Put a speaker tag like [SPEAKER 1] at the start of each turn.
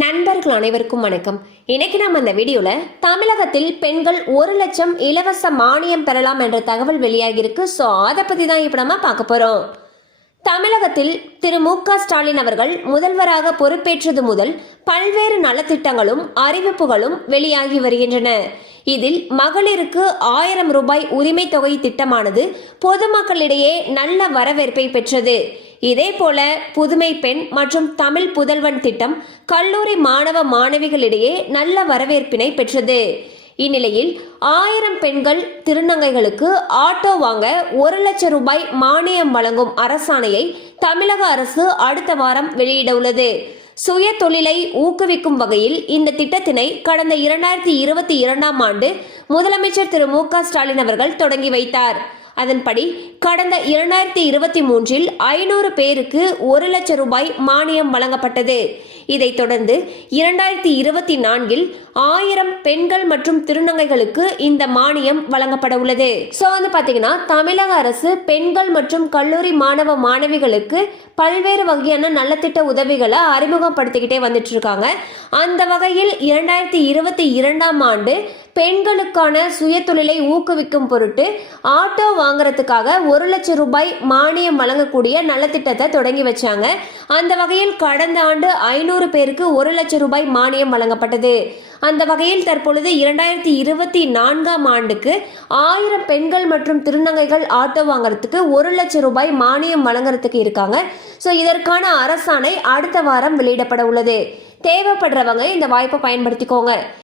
[SPEAKER 1] நண்பர்கள் அனைவருக்கும் வணக்கம். இன்னைக்கு நம்ம அந்த வீடியோவில் தமிழகத்தில் பெண்கள் ஒரு லட்சம் இலவச மானியம் பெறலாம் என்ற தகவல் வெளியாகியிருக்கு. ஸோ அதை பற்றி தான் இப்போ நம்ம பார்க்க போகிறோம் தமிழகத்தில் திரு மு க ஸ்டாலின் அவர்கள் முதல்வராக பொறுப்பேற்றது முதல் பல்வேறு நலத்திட்டங்களும் அறிவிப்புகளும் வெளியாகி வருகின்றன. இதில் மகளிருக்கு ஆயிரம் ரூபாய் உரிமை தொகை திட்டமானது பொதுமக்களிடையே நல்ல வரவேற்பை பெற்றது. இதேபோல புதுமை பெண் மற்றும் தமிழ் புதல்வன் திட்டம் கல்லூரி மாணவ மாணவிகளிடையே நல்ல வரவேற்பினை பெற்றது. இந்நிலையில் ஆயிரம் பெண்கள் திருநங்கைகளுக்கு ஆட்டோ வாங்க ஒரு லட்சம் ரூபாய் மானியம் வழங்கும் அரசாணையை தமிழக அரசு அடுத்த வாரம் வெளியிட உள்ளது சுய தொழிலை ஊக்குவிக்கும் வகையில் இந்த திட்டத்தினை கடந்த இரண்டாயிரத்தி இருபத்தி இரண்டாம் ஆண்டு முதலமைச்சர் திரு மு க ஸ்டாலின் அவர்கள் தொடங்கி வைத்தார். அதன்படி கடந்த இரண்டாயிரத்தி இருபத்தி மூன்றில் ஐநூறு பேருக்கு ஒரு லட்சம் ரூபாய் மானியம் வழங்கப்பட்டது. இதைத் தொடர்ந்து இரண்டாயிரத்தி இருபத்தி நான்கில் ஆயிரம் பெண்கள் மற்றும் திருநங்கைகளுக்கு இந்த மானியம் வழங்கப்பட உள்ளது. ஸோ வந்து பார்த்தீங்கன்னா தமிழக அரசு பெண்கள் மற்றும் கல்லூரி மாணவ மாணவிகளுக்கு பல்வேறு வகையான நலத்திட்ட உதவிகளை அறிமுகப்படுத்திக்கிட்டே வந்துட்டு இருக்காங்க. அந்த வகையில் இரண்டாயிரத்தி இருபத்தி இரண்டாம் ஆண்டு பெண்களுக்கான சுயதொழிலை ஊக்குவிக்கும் பொருட்டு ஆட்டோ வாங்குறதுக்காக ஒரு லட்சம் ரூபாய் மானியம் வழங்கக்கூடிய நலத்திட்டத்தை தொடங்கி வச்சாங்க. அந்த வகையில் கடந்த ஆண்டு ஐநூறு பேருக்கு ஒரு லட்சம் ரூபாய் மானியம் வழங்கப்பட்டது. அந்த வகையில் தற்பொழுது இரண்டாயிரத்தி இருபத்தி நான்காம் ஆண்டுக்கு ஆயிரம் பெண்கள் மற்றும் திருநங்கைகள் ஆட்டோ வாங்குறதுக்கு ஒரு லட்சம் ரூபாய் மானியம் வழங்குறதுக்கு இருக்காங்க. ஸோ இதற்கான அரசாணை அடுத்த வாரம் வெளியிடப்பட உள்ளது. தேவைப்படுறவங்க இந்த வாய்ப்பை பயன்படுத்திக்கோங்க.